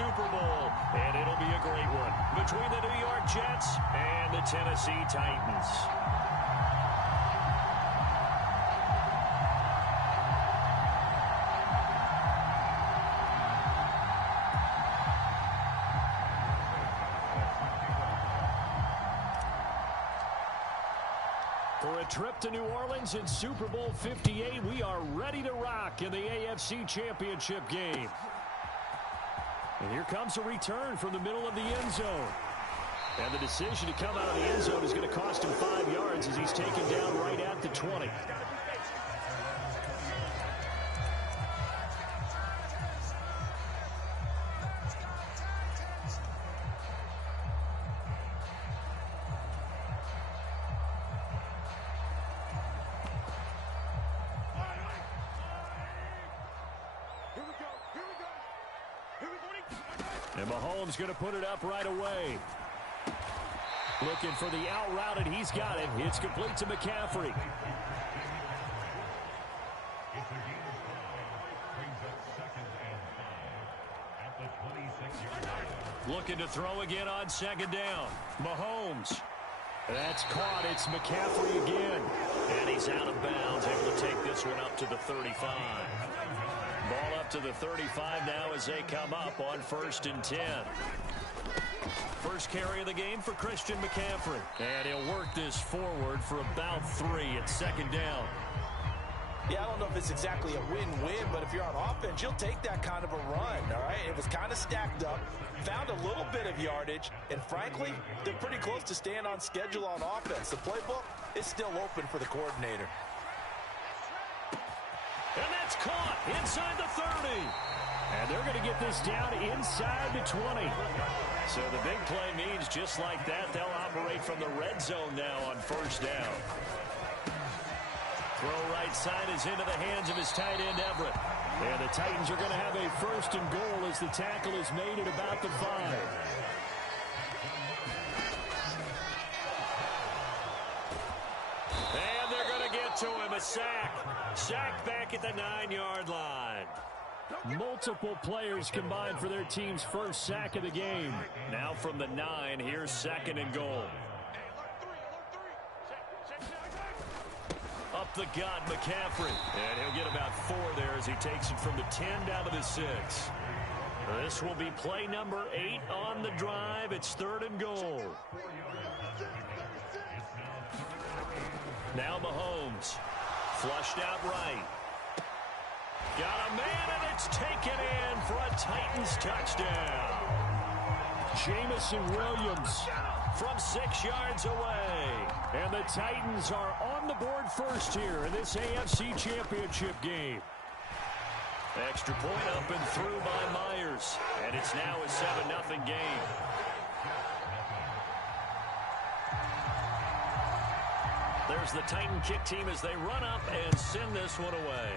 Super Bowl, and it'll be a great one between the New York Jets and the Tennessee Titans. For a trip to New Orleans in Super Bowl 58, we are ready to rock in the AFC Championship game. And here comes a return from the middle of the end zone. And the decision to come out of the end zone is going to cost him 5 yards as he's taken down right at the 20. And Mahomes going to put it up right away. Looking for the out route, and he's got it. It's complete to McCaffrey. Looking to throw again on second down. Mahomes. That's caught. It's McCaffrey again. And he's out of bounds, able to take this one up to the 35. Ball up to the 35 now as they come up on 1st and 10. First carry of the game for Christian McCaffrey. And he'll work this forward for about 3 at second down. Yeah, I don't know if it's exactly a win-win, but if you're on offense, you'll take that kind of a run, all right? It was kind of stacked up, found a little bit of yardage, and frankly, they're pretty close to staying on schedule on offense. The playbook is still open for the coordinator. And that's caught inside the 30. And they're going to get this down inside the 20. So the big play means just like that, they'll operate from the red zone now on 1st down. Throw right side is into the hands of his tight end, Everett. And the Titans are going to have a 1st and goal as the tackle is made at about the 5. And they're going to get to him, a sack. Sack back at the 9-yard line. Multiple players combined for their team's first sack of the game. Now from the 9, here's 2nd and goal. Up the gut, McCaffrey. And he'll get about 4 there as he takes it from the 10 down to the 6. This will be play number 8 on the drive. It's 3rd and goal. Now Mahomes. Flushed out right. Got a man, and it's taken in for a Titans touchdown. Jamison Williams from 6 yards away. And the Titans are on the board first here in this AFC Championship game. Extra point up and through by Myers. And it's now a 7-0 game. There's the Titan kick team as they run up and send this one away.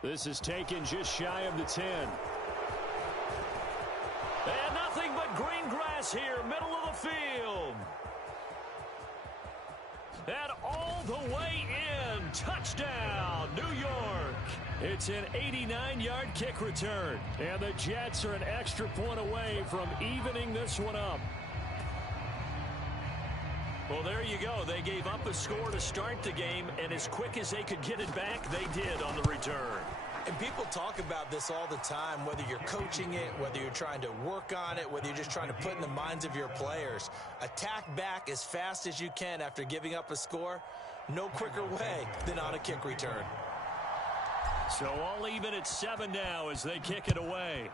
This is taken just shy of the 10. And nothing but green grass here, middle of the field. And all the way in, touchdown, New York. It's an 89-yard kick return. And the Jets are an extra point away from evening this one up. Well, there you go. They gave up a score to start the game, and as quick as they could get it back, they did on the return. And people talk about this all the time, whether you're coaching it, whether you're trying to work on it, whether you're just trying to put in the minds of your players. Attack back as fast as you can after giving up a score. No quicker way than on a kick return. So all even at 7 now as they kick it away.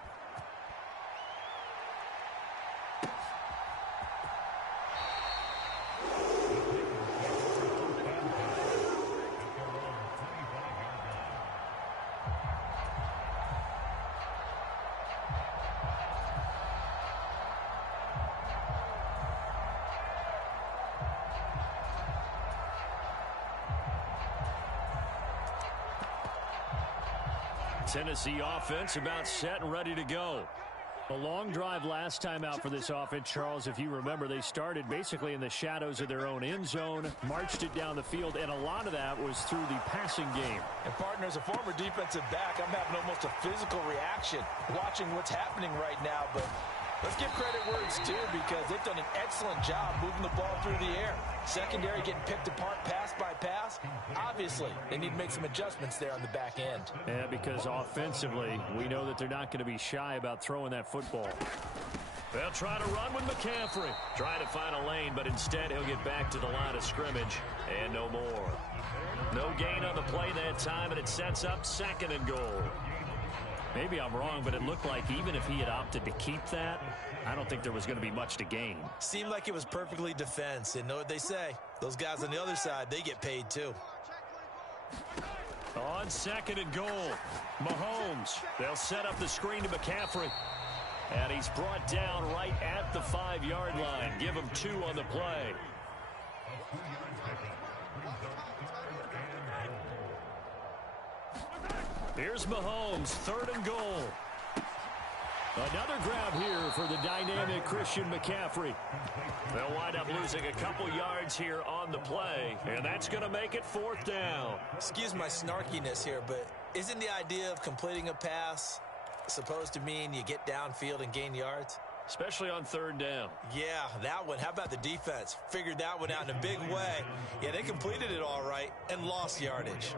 Tennessee offense about set and ready to go. A long drive last time out for this offense, Charles. If you remember, they started basically in the shadows of their own end zone, marched it down the field, and a lot of that was through the passing game. And, partner, as a former defensive back, I'm having almost a physical reaction watching what's happening right now. But let's give credit where it's due, because they've done an excellent job moving the ball through the air. Secondary getting picked apart pass by pass. Obviously, they need to make some adjustments there on the back end. Yeah, because offensively, we know that they're not going to be shy about throwing that football. They'll try to run with McCaffrey. Try to find a lane, but instead he'll get back to the line of scrimmage. And no more. No gain on the play that time, and it sets up 2nd and goal. Maybe I'm wrong, but it looked like even if he had opted to keep that, I don't think there was going to be much to gain. Seemed like it was perfectly defense, and know what they say. Those guys on the other side, they get paid too. On 2nd and goal, Mahomes. They'll set up the screen to McCaffrey. And he's brought down right at the 5-yard line. Give him 2 on the play. Here's Mahomes, 3rd and goal. Another grab here for the dynamic Christian McCaffrey. They'll wind up losing a couple yards here on the play, and that's going to make it 4th down. Excuse my snarkiness here, but isn't the idea of completing a pass supposed to mean you get downfield and gain yards? Especially on 3rd down. Yeah, that one. How about the defense? Figured that one out in a big way. Yeah, they completed it all right and lost yardage.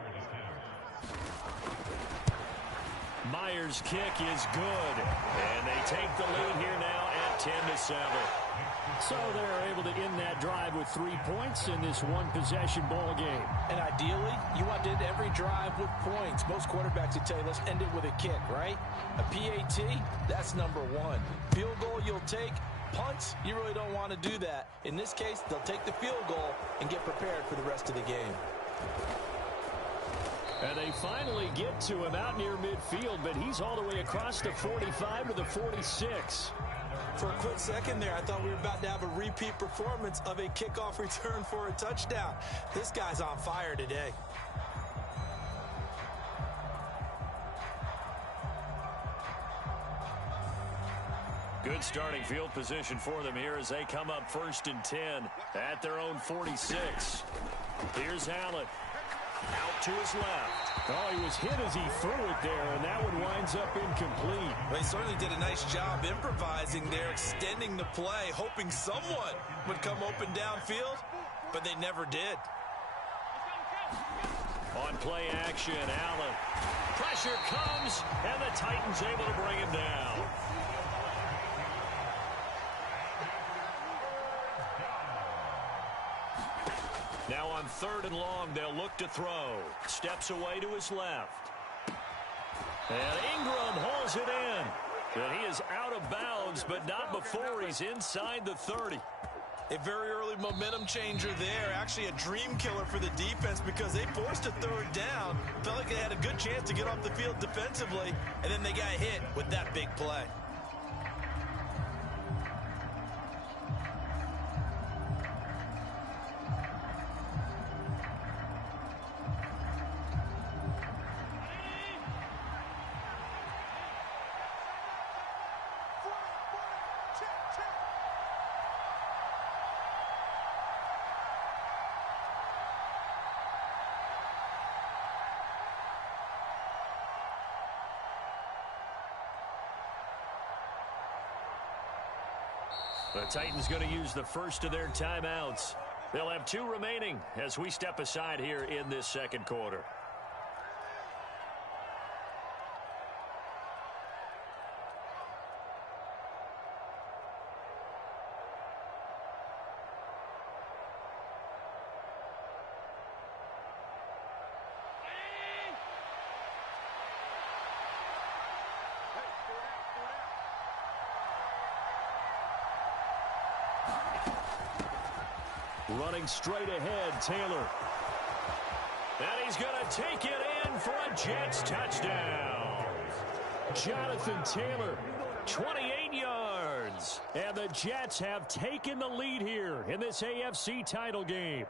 Myers' kick is good, and they take the lead here now at 10-7. So they're able to end that drive with 3 points in this one-possession ball game. And ideally, you want to end every drive with points. Most quarterbacks would tell you, let's end it with a kick, right? A PAT, that's number 1. Field goal you'll take. Punts, you really don't want to do that. In this case, they'll take the field goal and get prepared for the rest of the game. And they finally get to him out near midfield, but he's all the way across the 45 to the 46. For a quick second there, I thought we were about to have a repeat performance of a kickoff return for a touchdown. This guy's on fire today. Good starting field position for them here as they come up 1st and 10 at their own 46. Here's Allen. Out to his left. Oh, he was hit as he threw it there, and that one winds up incomplete. Well, he certainly did a nice job improvising there, extending the play, hoping someone would come open downfield, but they never did. On play action, Allen. Pressure comes, and the Titans able to bring him down. Now on 3rd and long, they'll look to throw. Steps away to his left. And Ingram hauls it in. And he is out of bounds, but not before he's inside the 30. A very early momentum changer there. Actually a dream killer for the defense because they forced a 3rd down. Felt like they had a good chance to get off the field defensively, and then they got hit with that big play. The Titans going to use the first of their timeouts. They'll have 2 remaining as we step aside here in this 2nd quarter. Running straight ahead, Taylor. And he's going to take it in for a Jets touchdown. Jonathan Taylor, 28 yards. And the Jets have taken the lead here in this AFC title game.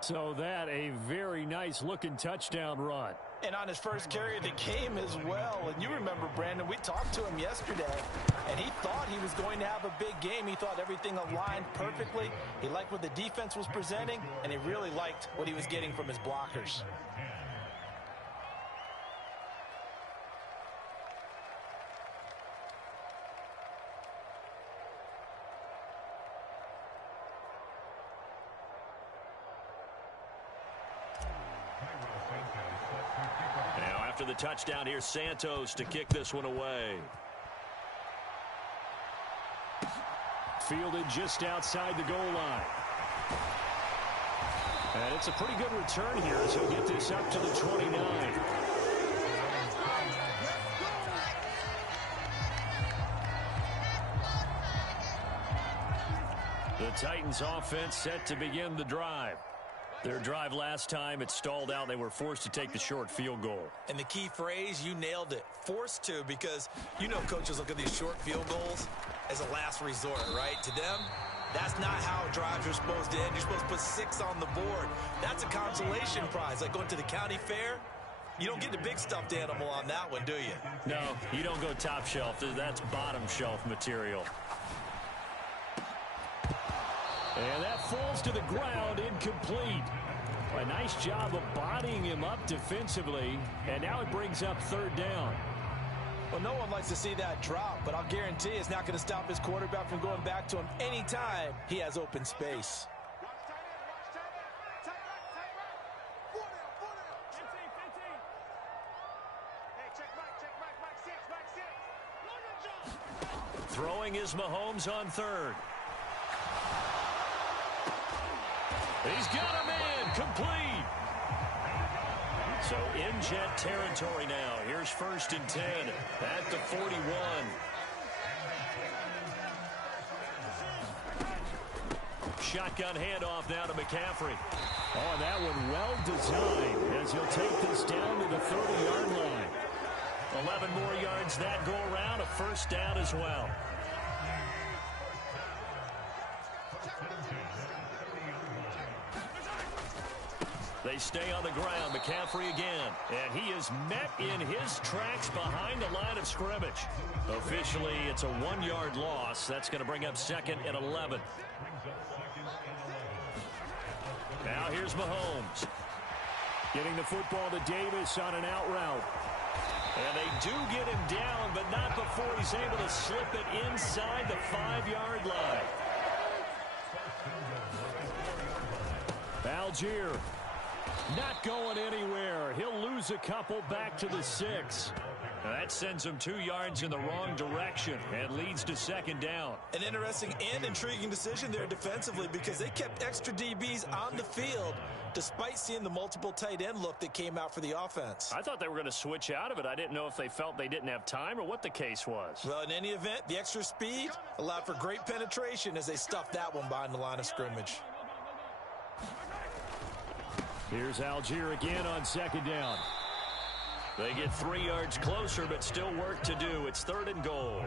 So that a very nice looking touchdown run. And on his first carry of the game as well. And you remember, Brandon, we talked to him yesterday, and he thought he was going to have a big game. He thought everything aligned perfectly. He liked what the defense was presenting, and he really liked what he was getting from his blockers. After the touchdown, here's Santos to kick this one away. Fielded just outside the goal line. And it's a pretty good return here as he'll get this up to the 29. The Titans offense set to begin the drive. Their drive last time, it stalled out. They were forced to take the short field goal. And the key phrase, you nailed it, forced to, because you know coaches look at these short field goals as a last resort, right? To them, that's not how drives are supposed to end. You're supposed to put 6 on the board. That's a consolation prize, like going to the county fair. You don't get the big stuffed animal on that one, do you? No, you don't go top shelf. That's bottom shelf material. And that falls to the ground, incomplete. A nice job of bodying him up defensively, and now it brings up third down. Well, no one likes to see that drop, but I'll guarantee it's not going to stop his quarterback from going back to him anytime he has open space. Throwing is Mahomes on third. He's got a man, complete. So in jet territory now. Here's 1st and 10 at the 41. Shotgun handoff now to McCaffrey. Oh, that one well designed as he'll take this down to the 30-yard line. 11 more yards that go around, a first down as well. They stay on the ground. McCaffrey again. And he is met in his tracks behind the line of scrimmage. Officially, it's a 1-yard loss. That's going to bring up 2nd and 11. Now here's Mahomes. Getting the football to Davis on an out route. And they do get him down, but not before he's able to slip it inside the 5-yard line. Algier not going anywhere. He'll lose a couple back to the 6. Now that sends him 2 yards in the wrong direction and leads to 2nd down. An interesting and intriguing decision there defensively because they kept extra DBs on the field despite seeing the multiple tight end look that came out for the offense. I thought they were going to switch out of it. I didn't know if they felt they didn't have time or what the case was. Well, in any event, the extra speed allowed for great penetration as they stuffed that one behind the line of scrimmage. Here's Algier again on 2nd down. They get 3 yards closer, but still work to do. It's 3rd and goal.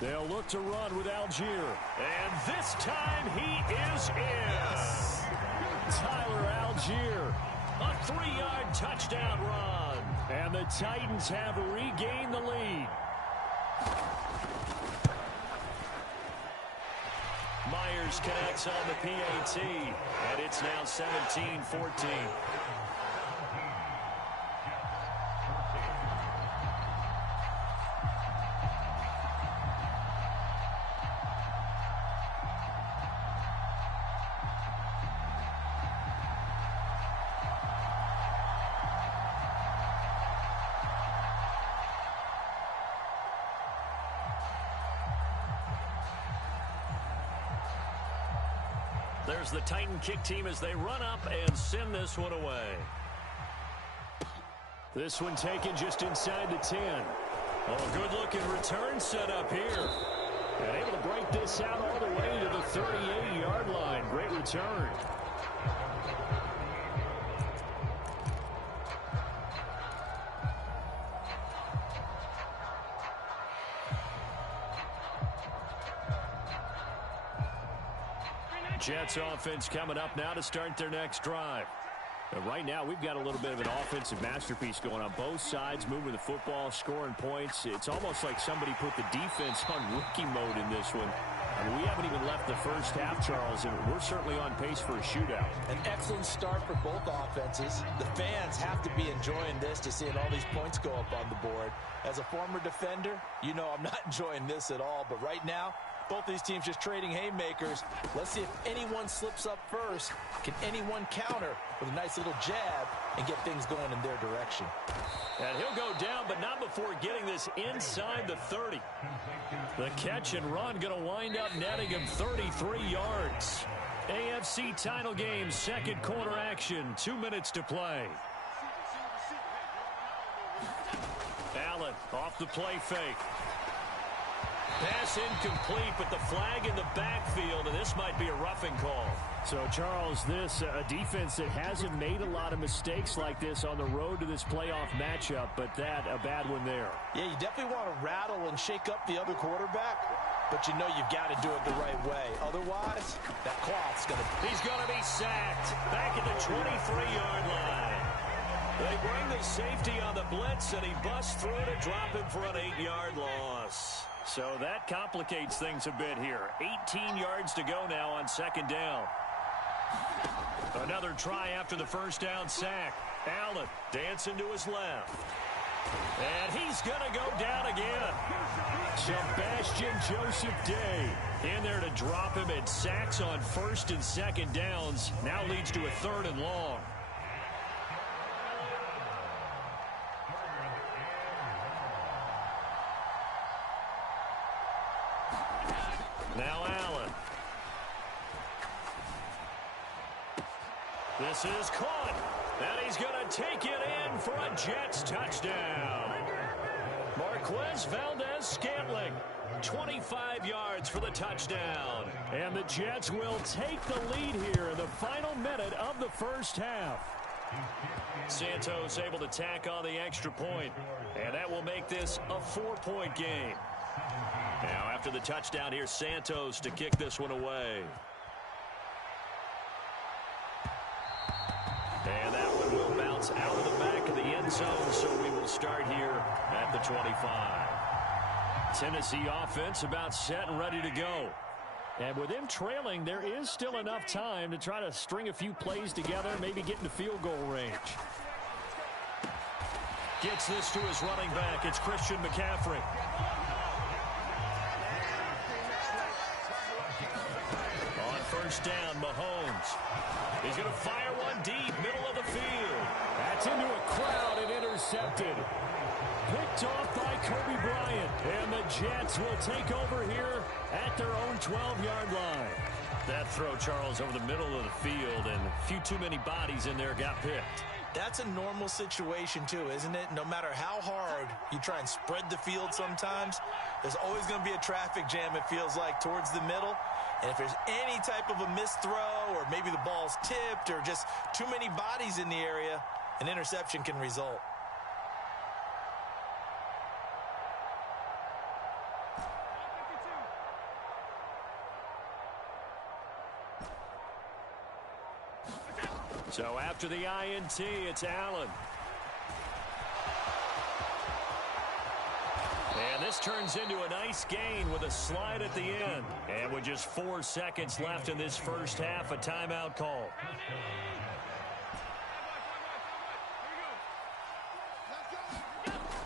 They'll look to run with Algier. And this time he is in. Yes. Tyler Algier. A 3-yard touchdown run. And the Titans have regained the lead. Myers connects on the PAT. And it's now 17-14. There's the Titan kick team as they run up and send this one away. This one taken just inside the 10. Oh, a good-looking return set up here. And able to break this out all the way to the 38-yard line. Great return. Jets offense coming up now to start their next drive. But right now, we've got a little bit of an offensive masterpiece going on both sides, moving the football, scoring points. It's almost like somebody put the defense on rookie mode in this one. I mean, we haven't even left the first half, Charles, and we're certainly on pace for a shootout. An excellent start for both offenses. The fans have to be enjoying this to seeing all these points go up on the board. As a former defender, you know I'm not enjoying this at all. But right now, both these teams just trading haymakers. Let's see if anyone slips up first. Can anyone counter with a nice little jab and get things going in their direction? And he'll go down, but not before getting this inside the 30. The catch and run going to wind up netting him 33 yards. AFC title game, second quarter action, 2 minutes to play. Allen off the play fake. Pass incomplete, but the flag in the backfield, and this might be a roughing call. So, Charles, this a defense that hasn't made a lot of mistakes like this on the road to this playoff matchup, but that a bad one there. Yeah, you definitely want to rattle and shake up the other quarterback, but you know you've got to do it the right way. Otherwise, that cloth's going to... He's going to be sacked back at the 23-yard line. They bring the safety on the blitz, and he busts through to drop him for an 8-yard loss. So that complicates things a bit here. 18 yards to go now on second down. Another try after the first down sack. Allen dancing to his left. And he's going to go down again. Sebastian Joseph Day in there to drop him, and sacks on first and second downs. Now leads to a third and long. Now Allen. This is caught. And he's going to take it in for a Jets touchdown. Marquez Valdez-Scantling, 25 yards for the touchdown. And the Jets will take the lead here in the final minute of the first half. Santos able to tack on the extra point, and that will make this a 4-point game. Now, after the touchdown, here's Santos to kick this one away. And that one will bounce out of the back of the end zone, so we will start here at the 25. Tennessee offense about set and ready to go. And with them trailing, there is still enough time to try to string a few plays together, maybe get into field goal range. Gets this to his running back. It's Christian McCaffrey. On first down, Mahomes. He's going to fire one deep, middle of the field. That's into a crowd and intercepted. Picked off by Kobe Bryant. And the Jets will take over here at their own 12-yard line. That throw, Charles, over the middle of the field, and a few too many bodies in there got picked. That's a normal situation, too, isn't it? No matter how hard you try and spread the field sometimes, there's always going to be a traffic jam, it feels like, towards the middle. And if there's any type of a missed throw, or maybe the ball's tipped, or just too many bodies in the area, an interception can result. So after the INT, it's Allen. And this turns into a nice gain with a slide at the end. And with just 4 seconds left in this first half, a timeout call.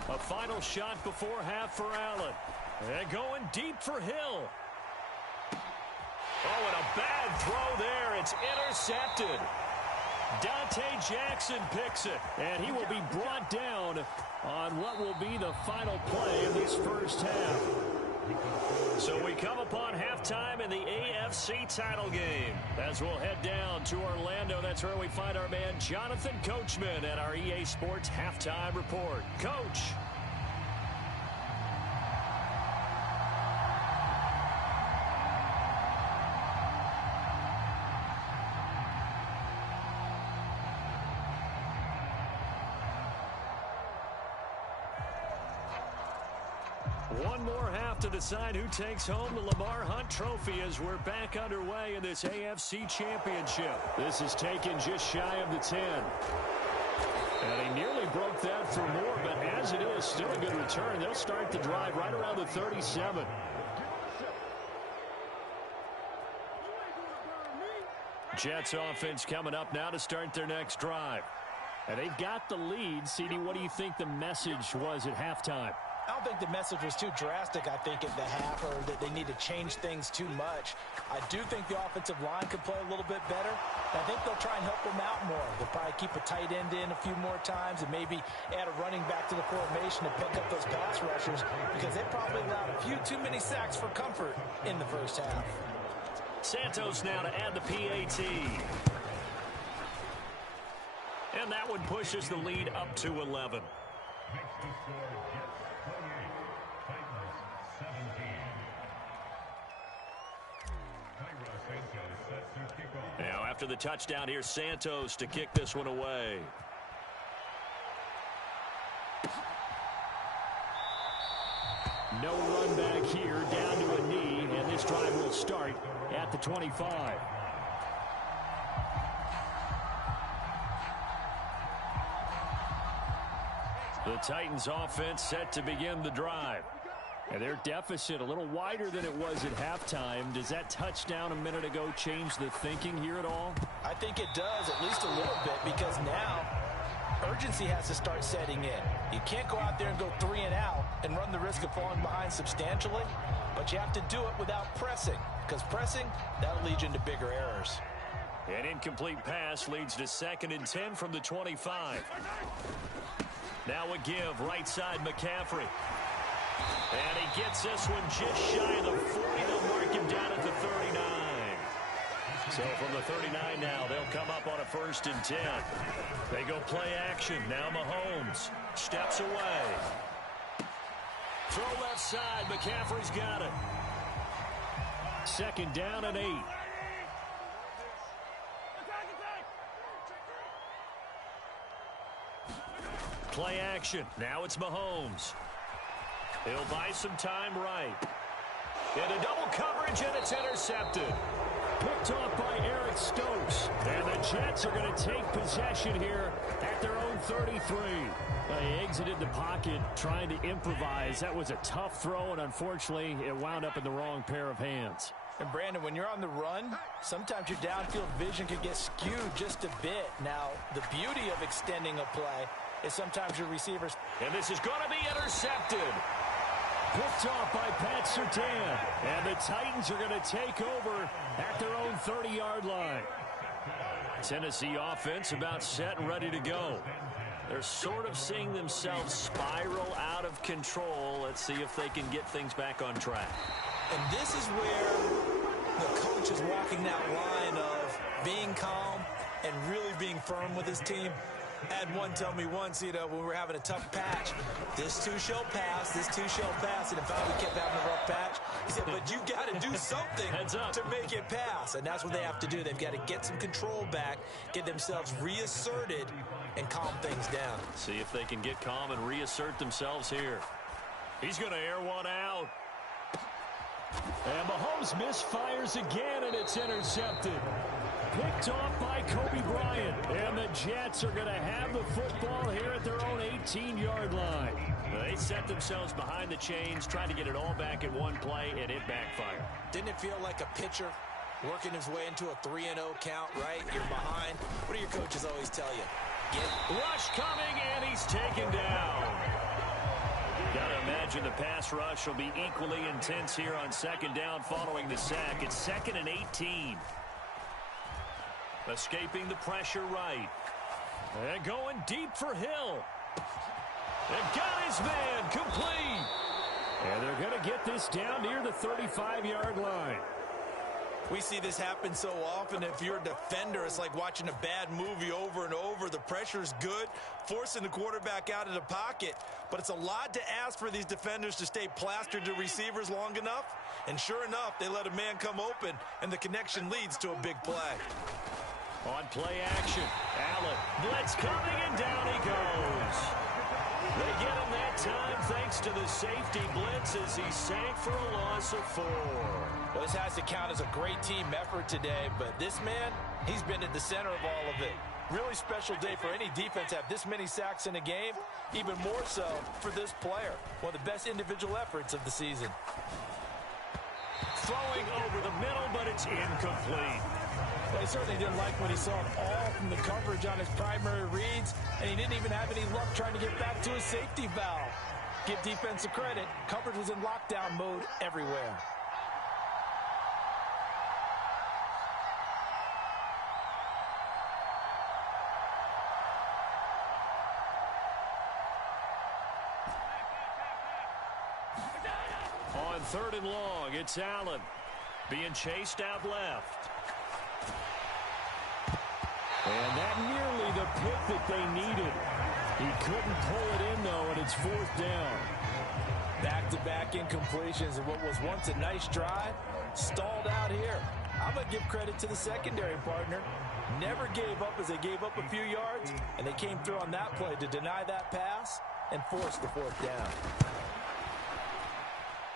A final shot before half for Allen. And going deep for Hill. Oh, and a bad throw there. It's intercepted. Dante Jackson picks it, and he will be brought down on what will be the final play of this first half. So we come upon halftime in the AFC title game. As we'll head down to Orlando, that's where we find our man Jonathan Coachman at our EA Sports Halftime Report. Coach. One more half to decide who takes home the Lamar Hunt Trophy as we're back underway in this AFC Championship. This is taken just shy of the 10. And he nearly broke that for more, but as it is, still a good return. They'll start the drive right around the 37. Jets offense coming up now to start their next drive. And they've got the lead. CD, what do you think the message was at halftime? I don't think the message was too drastic, I think, at the half, or that they need to change things too much. I do think the offensive line could play a little bit better. I think they'll try and help them out more. They'll probably keep a tight end in a few more times and maybe add a running back to the formation to pick up those pass rushers, because they probably allowed a few too many sacks for comfort in the first half. Santos now to add the PAT. And that one pushes the lead up to 11. Now after the touchdown, here's Santos to kick this one away. No run back here, down to a knee, and this drive will start at the 25. The Titans offense set to begin the drive. And their deficit a little wider than it was at halftime. Does that touchdown a minute ago change the thinking here at all? I think it does, at least a little bit, because now urgency has to start setting in. You can't go out there and go 3 and out and run the risk of falling behind substantially, but you have to do it without pressing, because pressing, that'll lead you into bigger errors. An incomplete pass leads to 2nd and 10 from the 25. Now a give, right side McCaffrey. And he gets this one just shy of the 40. They'll mark him down at the 39. So from the 39 now, they'll come up on a 1st and 10. They go play action. Now Mahomes steps away. Throw left side. McCaffrey's got it. 2nd down and 8. Play action. Now it's Mahomes. He'll buy some time right. Into double coverage, and it's intercepted. Picked off by Eric Stokes. And the Jets are going to take possession here at their own 33. They exited the pocket trying to improvise. That was a tough throw, and unfortunately, it wound up in the wrong pair of hands. And Brandon, when you're on the run, sometimes your downfield vision can get skewed just a bit. Now, the beauty of extending a play is sometimes your receivers. And this is going to be intercepted. Picked off by Pat Surtain. And the Titans are going to take over at their own 30-yard line. Tennessee offense about set and ready to go. They're sort of seeing themselves spiral out of control. Let's see if they can get things back on track. And this is where the coach is walking that line of being calm and really being firm with his team. I had one tell me once, when we were having a tough patch, this too shall pass, this too shall pass. And in fact, we kept having a rough patch. He said, but you got to do something to make it pass. And that's what they have to do. They've got to get some control back, get themselves reasserted, and calm things down. See if they can get calm and reassert themselves here. He's going to air one out. And Mahomes misfires again, and it's intercepted. Picked off by Kobe Bryant. And the Jets are going to have the football here at their own 18-yard line. They set themselves behind the chains, trying to get it all back in one play, and it backfired. Didn't it feel like a pitcher working his way into a 3-0 count, right? You're behind. What do your coaches always tell you? Rush coming, and he's taken down. Got to imagine the pass rush will be equally intense here on 2nd down following the sack. It's 2nd and 18. Escaping the pressure right. And going deep for Hill. And got his man complete. And they're going to get this down near the 35-yard line. We see this happen so often. If you're a defender, it's like watching a bad movie over and over. The pressure's good, forcing the quarterback out of the pocket. But it's a lot to ask for these defenders to stay plastered to receivers long enough. And sure enough, they let a man come open, and the connection leads to a big play. On play action, Allen. Blitz coming, and down he goes. They get him that time thanks to the safety blitz as he sank for a loss of 4. Well, this has to count as a great team effort today, but this man, he's been at the center of all of it. Really special day for any defense to have this many sacks in a game, even more so for this player. One of the best individual efforts of the season. Throwing over the middle, but it's incomplete. Well, he certainly didn't like what he saw all from the coverage on his primary reads, and he didn't even have any luck trying to get back to his safety valve. Give defense a credit. Coverage was in lockdown mode everywhere. On 3rd and long, it's Allen being chased out left. And that nearly the pick that they needed. He couldn't pull it in, though, and it's 4th down. Back-to-back incompletions and what was once a nice drive stalled out here. I'm going to give credit to the secondary partner. Never gave up as they gave up a few yards, and they came through on that play to deny that pass and force the 4th down.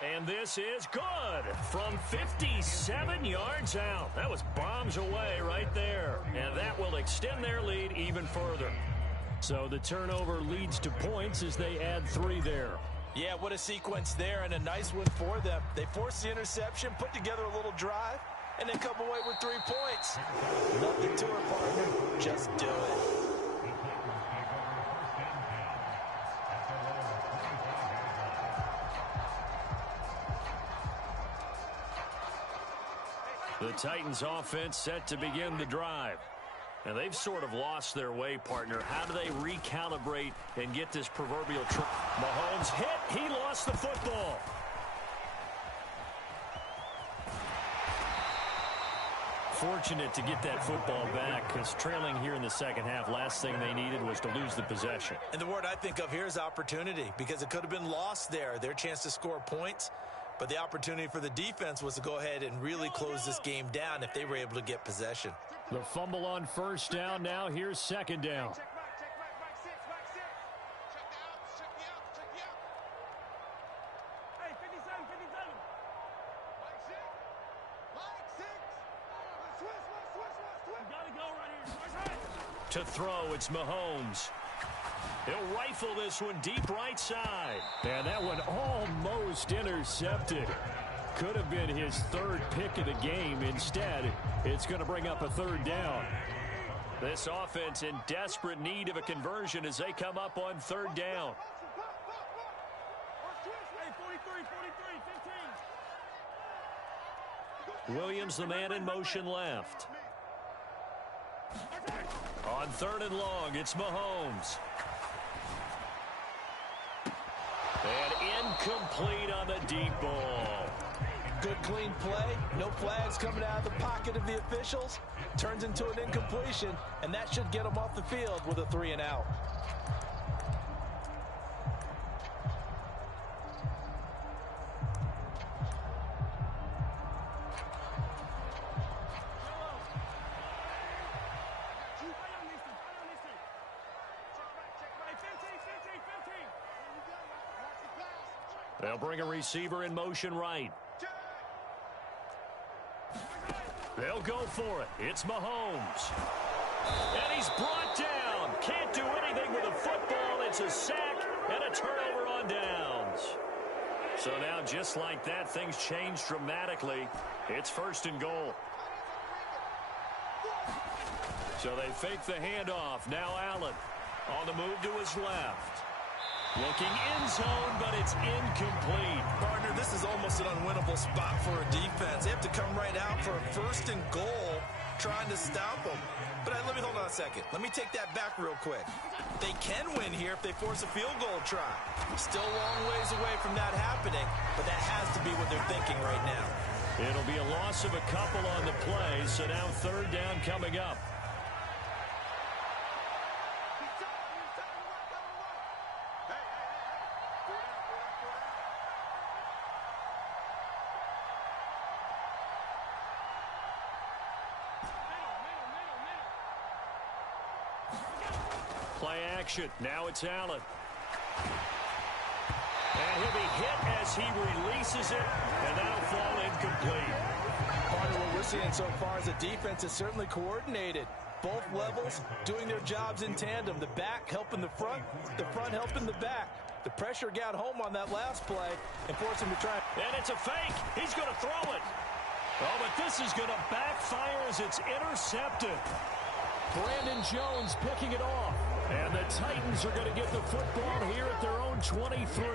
And this is good from 57 yards out. That was bombs away right there. And that will extend their lead even further. So the turnover leads to points as they add 3 there. Yeah, what a sequence there and a nice win for them. They forced the interception, put together a little drive, and then come away with 3 points. Nothing to her, partner. Just do it. The Titans offense set to begin the drive. And they've sort of lost their way, partner. How do they recalibrate and get this proverbial trip? Mahomes hit. He lost the football. Fortunate to get that football back because trailing here in the second half, last thing they needed was to lose the possession. And the word I think of here is opportunity because it could have been lost there. Their chance to score points. But the opportunity for the defense was to go ahead and really close this game down if they were able to get possession. The fumble on 1st down. Now here's 2nd down. To throw, it's Mahomes. He'll rifle this one deep right side. And that one almost intercepted. Could have been his 3rd pick of the game. Instead, it's going to bring up a 3rd down. This offense in desperate need of a conversion as they come up on 3rd down. Williams, the man in motion left. On 3rd and long, it's Mahomes. And incomplete on the deep ball. Good clean play. No flags coming out of the pocket of the officials. Turns into an incompletion, and that should get them off the field with a 3 and out. They'll bring a receiver in motion right. They'll go for it. It's Mahomes. And he's brought down. Can't do anything with a football. It's a sack and a turnover on downs. So now, just like that, things change dramatically. It's 1st and goal. So they fake the handoff. Now Allen on the move to his left. Looking in zone, but it's incomplete. Partner, this is almost an unwinnable spot for a defense. They have to come right out for a 1st and goal, trying to stop them. But let me hold on a second. Let me take that back real quick. They can win here if they force a field goal try. Still a long ways away from that happening, but that has to be what they're thinking right now. It'll be a loss of a couple on the play, so now 3rd down coming up. Play action. Now it's Allen. And he'll be hit as he releases it, and that'll fall incomplete. Part of what we're seeing so far is the defense is certainly coordinated. Both levels doing their jobs in tandem. The back helping the front helping the back. The pressure got home on that last play and forced him to try. And it's a fake. He's going to throw it. Oh, but this is going to backfire as it's intercepted. Brandon Jones picking it off. And the Titans are going to get the football here at their own 23.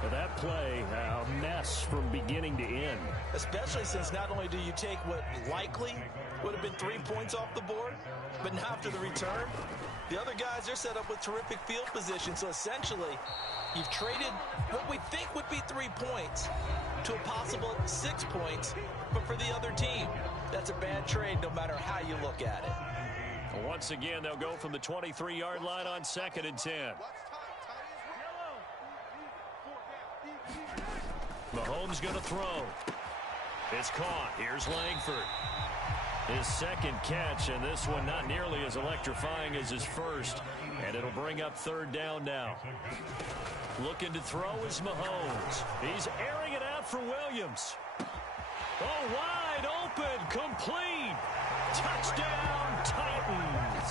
But that play, a mess from beginning to end. Especially since not only do you take what likely would have been 3 points off the board, but now after the return, the other guys are set up with terrific field position. So essentially, you've traded what we think would be 3 points to a possible 6 points, but for the other team. That's a bad trade no matter how you look at it. Once again, they'll go from the 23-yard line on 2nd and 10. Mahomes going to throw. It's caught. Here's Langford. His second catch, and this one not nearly as electrifying as his first. And it'll bring up 3rd down now. Looking to throw is Mahomes. He's airing it out for Williams. Oh, wide open, complete. Touchdown, Titans.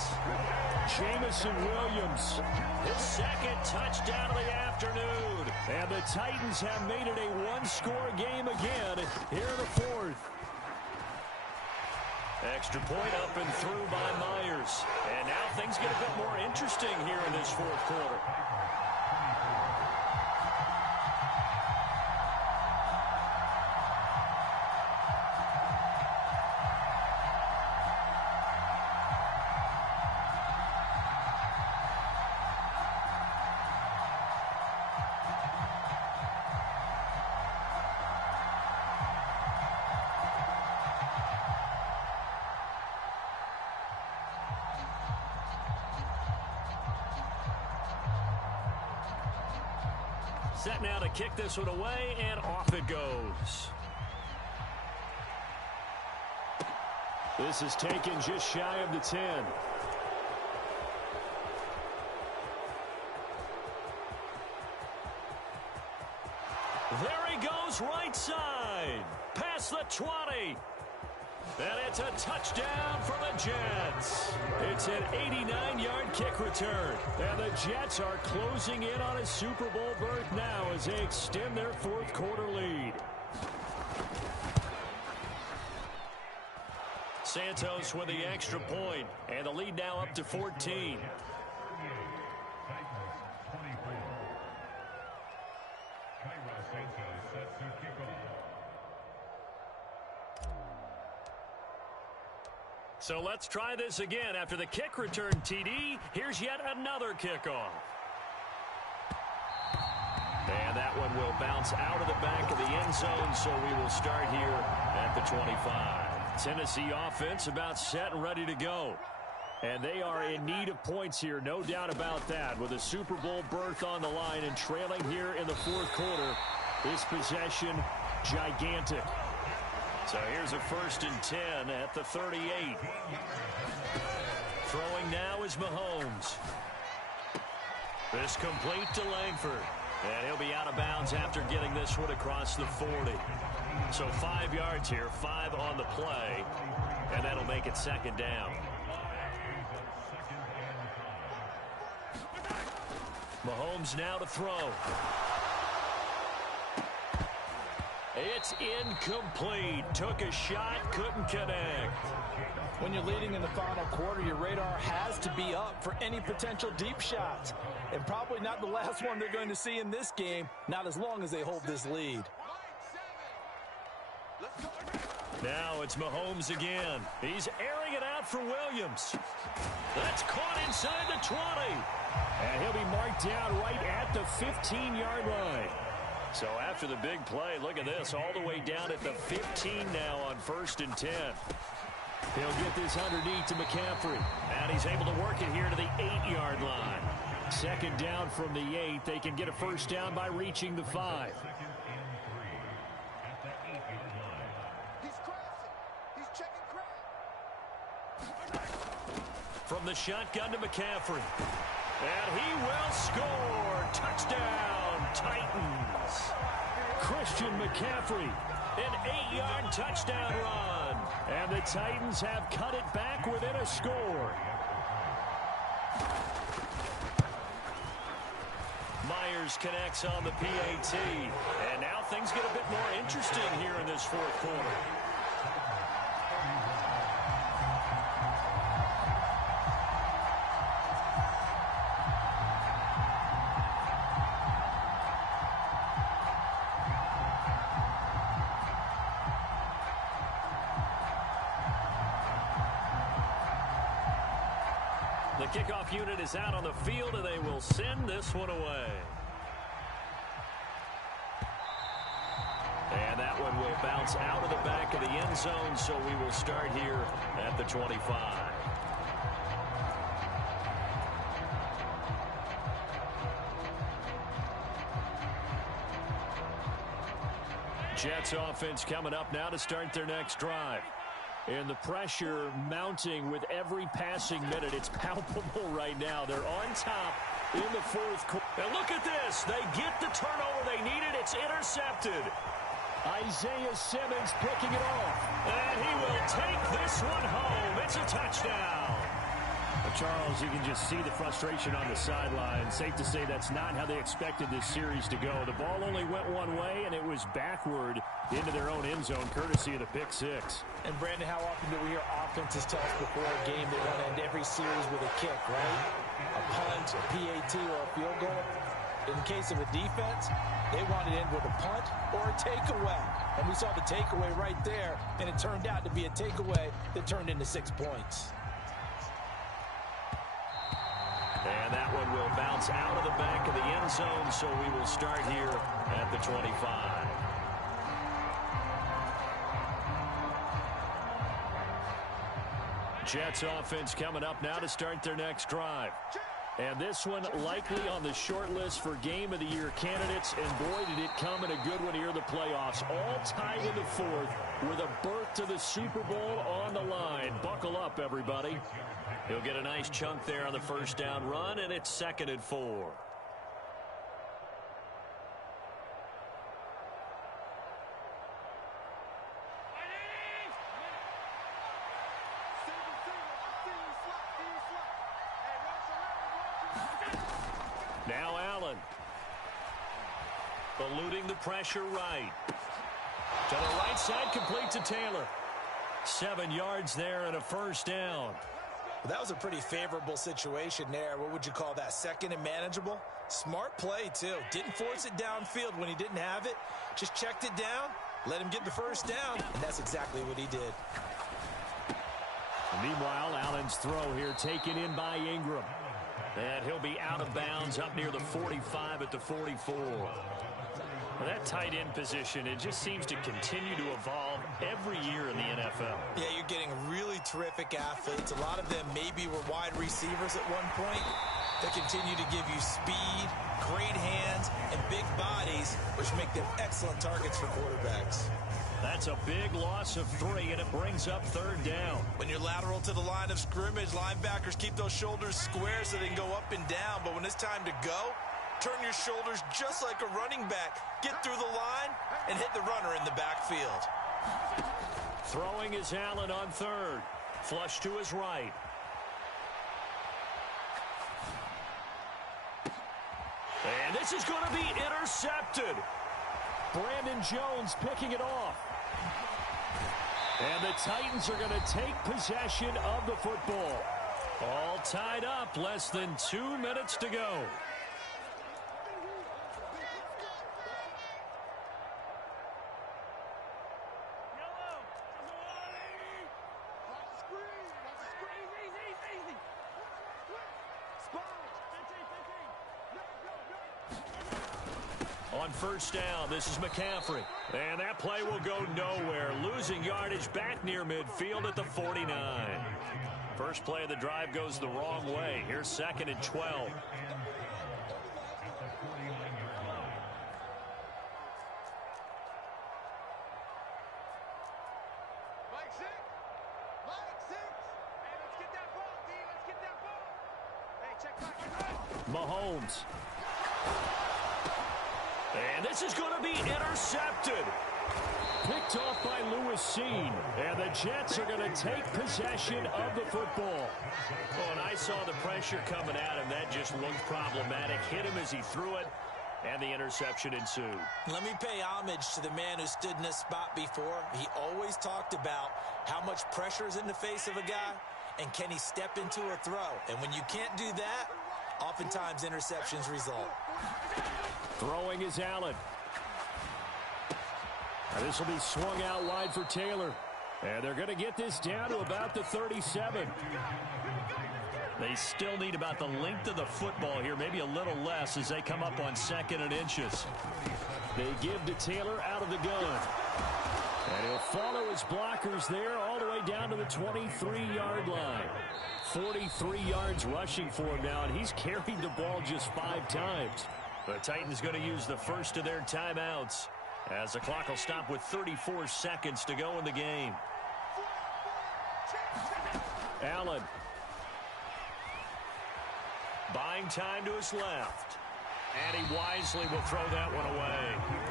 Jamison Williams, his second touchdown of the afternoon. And the Titans have made it a one-score game again here in the 4th. Extra point up and through by Myers. And now things get a bit more interesting here in this 4th quarter. Set now to kick this one away, and off it goes. This is taken just shy of the 10. There he goes, right side. Past the 20. And it's a touchdown for the Jets. It's an 89-yard kick return. And the Jets are closing in on a Super Bowl berth now as they extend their 4th quarter lead. Santos with the extra point, and the lead now up to 14. So let's try this again. After the kick return TD, here's yet another kickoff. And that one will bounce out of the back of the end zone, so we will start here at the 25. Tennessee offense about set and ready to go. And they are in need of points here, no doubt about that. With a Super Bowl berth on the line and trailing here in the 4th quarter, this possession gigantic. So here's a 1st and 10 at the 38. Throwing now is Mahomes. This complete to Langford. And he'll be out of bounds after getting this one across the 40. So 5 yards here, 5 on the play. And that'll make it 2nd down. Mahomes now to throw. It's incomplete. Took a shot, couldn't connect. When you're leading in the final quarter, your radar has to be up for any potential deep shots. And probably not the last one they're going to see in this game, not as long as they hold this lead. Now it's Mahomes again. He's airing it out for Williams. That's caught inside the 20. And he'll be marked down right at the 15-yard line. So after the big play, look at this, all the way down at the 15 now on 1st and 10. He'll get this underneath to McCaffrey. And he's able to work it here to the 8-yard line. 2nd down from the 8. They can get a 1st down by reaching the 5. He's checking. 'From the shotgun to McCaffrey. And he will score. Touchdown, Titans. Christian McCaffrey, an 8-yard touchdown run. And the Titans have cut it back within a score. Myers connects on the PAT. And now things get a bit more interesting here in this fourth quarter. The kickoff unit is out on the field, and they will send this one away. And that one will bounce out of the back of the end zone, so we will start here at the 25. Jets offense coming up now to start their next drive. And the pressure mounting with every passing minute. It's palpable right now. They're on top in the fourth quarter. And look at this. They get the turnover they needed. It's intercepted. Isaiah Simmons picking it off. And he will take this one home. It's a touchdown. Well, Charles, you can just see the frustration on the sideline. Safe to say that's not how they expected this series to go. The ball only went one way, and it was backward into their own end zone, courtesy of the pick six. And, Brandon, how often do we hear offenses tell us before a game they want to end every series with a kick, right? A punt, a PAT, or a field goal. In the case of a defense, they want to end with a punt or a takeaway. And we saw the takeaway right there, and it turned out to be a takeaway that turned into 6 points. And that one will bounce out of the back of the end zone, so we will start here at the 25. Jets offense coming up now to start their next drive. And this one likely on the short list for Game of the Year candidates. And boy, did it come in a good one here in the playoffs. All tied in the fourth with a berth to the Super Bowl on the line. Buckle up, everybody. He'll get a nice chunk there on the first down run, and it's 2nd and 4. Now Allen. Eluding the pressure right. To the right side, complete to Taylor. 7 yards there and a first down. Well, that was a pretty favorable situation there. What would you call that? 2nd and manageable? Smart play, too. Didn't force it downfield when he didn't have it. Just checked it down, let him get the first down, and that's exactly what he did. Meanwhile, Allen's throw here taken in by Ingram. And he'll be out of bounds up near the 45 at the 44. Well, that tight end position, it just seems to continue to evolve every year in the NFL. Yeah, you're getting really terrific athletes. A lot of them maybe were wide receivers at one point. They continue to give you speed, great hands, and big bodies, which make them excellent targets for quarterbacks. That's a big loss of 3, and it brings up 3rd down. When you're lateral to the line of scrimmage, linebackers keep those shoulders square so they can go up and down. But when it's time to go, turn your shoulders just like a running back. Get through the line and hit the runner in the backfield. Throwing is Allen on 3rd. Flush to his right. And this is going to be intercepted. Brandon Jones picking it off. And the Titans are going to take possession of the football. All tied up, less than 2 minutes to go. On first down, this is McCaffrey. And that play will go nowhere. Losing yardage back near midfield at the 49. First play of the drive goes the wrong way. Here's 2nd and 12. Mahomes. And this is going to be intercepted. Picked off by Lewis Seen. And the Jets are going to take possession of the football. Oh, and I saw the pressure coming at him. That just looked problematic. Hit him as he threw it. And the interception ensued. Let me pay homage to the man who stood in this spot before. He always talked about how much pressure is in the face of a guy and can he step into a throw. And when you can't do that, oftentimes interceptions result. Throwing is Allen. This will be swung out wide for Taylor. And they're going to get this down to about the 37. They still need about the length of the football here, maybe a little less as they come up on 2nd and inches. They give to Taylor out of the gun. And he'll follow his blockers there all the way down to the 23-yard line. 43 yards rushing for him now, and he's carried the ball just 5 times. The Titans going to use the first of their timeouts as the clock will stop with 34 seconds to go in the game. Allen. Buying time to his left. And he wisely will throw that one away.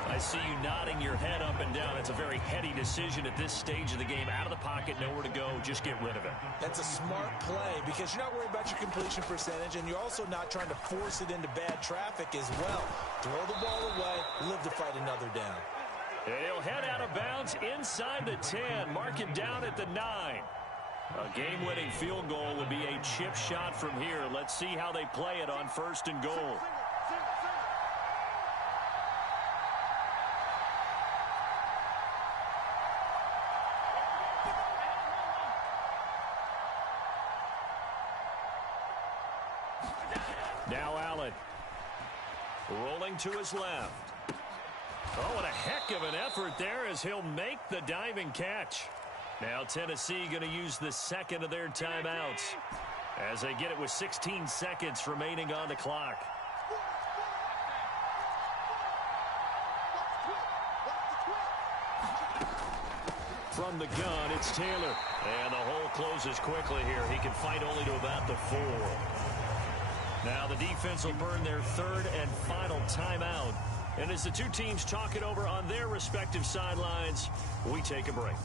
I see you nodding your head up and down. It's a very heady decision at this stage of the game. Out of the pocket, nowhere to go. Just get rid of it. That's a smart play because you're not worried about your completion percentage, and you're also not trying to force it into bad traffic as well. Throw the ball away, live to fight another down. And he'll head out of bounds inside the 10. Mark it down at the 9. A game-winning field goal would be a chip shot from here. Let's see how they play it on 1st and goal. Now Allen. Rolling to his left. Oh, what a heck of an effort there as he'll make the diving catch. Now Tennessee going to use the 2nd of their timeouts as they get it with 16 seconds remaining on the clock. From the gun, it's Taylor. And the hole closes quickly here. He can fight only to about the 4. Now the defense will burn their 3rd and final timeout. And as the two teams talk it over on their respective sidelines, we take a break.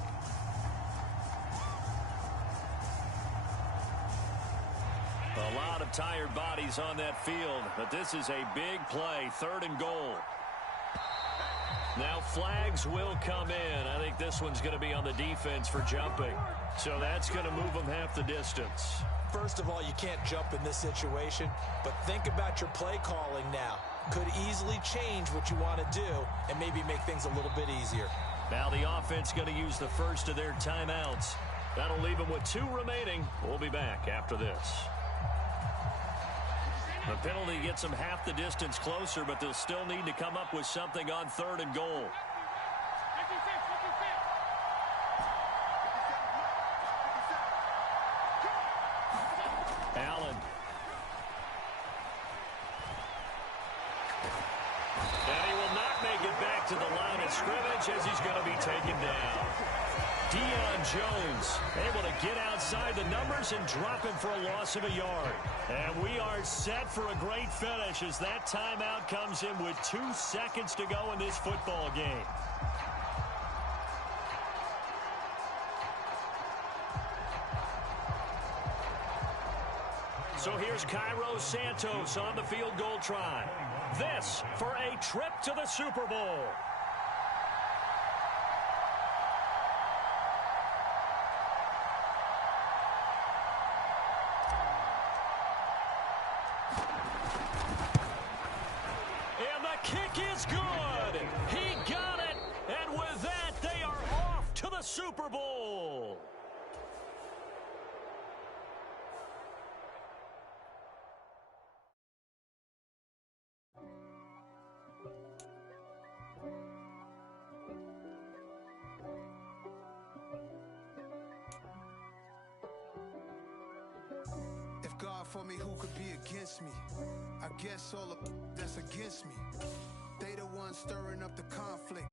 A lot of tired bodies on that field, but this is a big play, 3rd and goal. Now flags will come in. I think this one's going to be on the defense for jumping. So that's going to move them half the distance. First of all, you can't jump in this situation, but think about your play calling now. Could easily change what you want to do and maybe make things a little bit easier. Now the offense going to use the first of their timeouts. That'll leave them with 2 remaining. We'll be back after this. The penalty gets them half the distance closer, but they'll still need to come up with something on 3rd and goal. Allen. And he will not make it back to the line of scrimmage as he's going to be taken down. Deion Jones able to get outside the numbers and drop him for a loss of a yard. And we are set for a great finish as that timeout comes in with 2 seconds to go in this football game. So here's Cairo Santos on the field goal try. This for a trip to the Super Bowl. And the kick is good. He got it. And with that, they are off to the Super Bowl. If God for me, who could be against me? I guess all of that's against me. They the ones stirring up the conflict.